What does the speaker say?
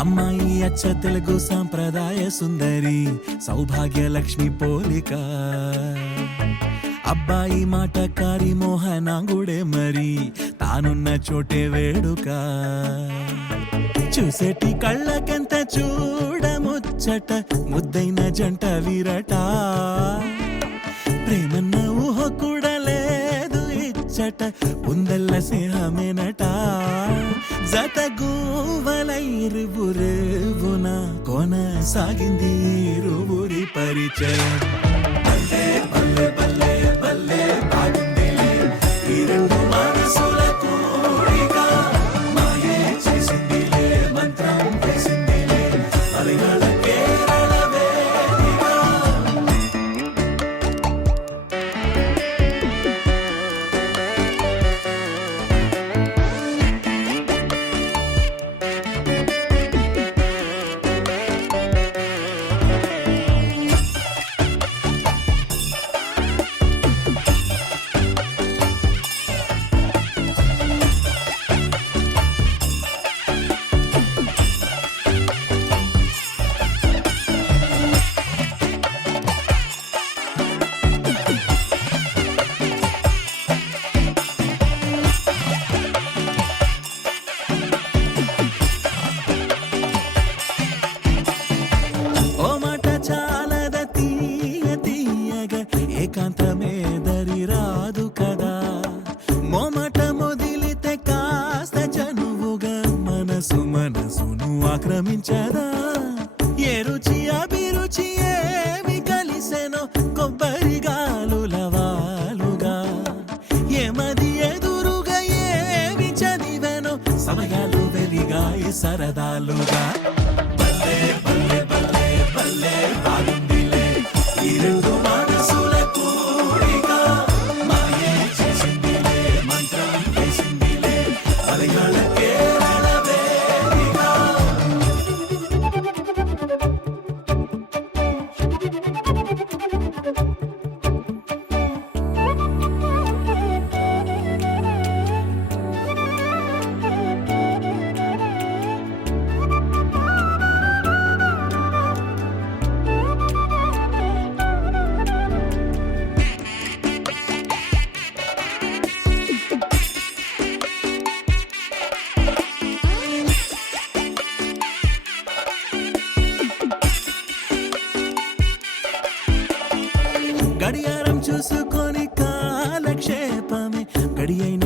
అమ్మాయి అచ్చ తెలుగు సాంప్రదాయ సుందరి సౌభాగ్య లక్ష్మి పోలిక. అబ్బాయి మాటకారి మోహనాంగుడే మరి తానున్న చోటే వేడుక. చూసేటి కళ్ళకెంత చూడముచ్చట ముద్దైన జంట వీరట. ప్రేమన్న ఊహ కూడా లేదు ఇచ్చట ఉందల్ల స్నేహమేనట. జత గూవలైరువురేవున కొనసాగింది ఇరువురి పరిచయం. బల్లే బల్లే బల్లే బల్లే బాగుందిలే ఈ రెండు మనసుల కోరిక. మాయే చేసిందిలే మంత్రం వేసిందిలే మలయాళ కేరళ వేదిక. ఏకాంతమే దరి రాదు కదా. మొమట మొదిలితే కాస్త చనువుగా మనసును ఆక్రమించదా. ఏ రుచి అభిరుచి ఏమి కలిసెనో కొబ్బరి గాలుల వాలుగా. ఏమది ఎదురుగా ఏమి చదివెనో సమయాలు వెలిగాయి సరదాలుగా. బల్లే బల్లే బల్లే బల్లే బాగుందిలే ఈ రెండు మనసుల కోరిక. మాయే చేసిందిలే మంత్రం వేసిందిలే మలయాళ కేరళ వేదిక. గడియారం చూసుకొని కాలక్షేపమే గడి అయిన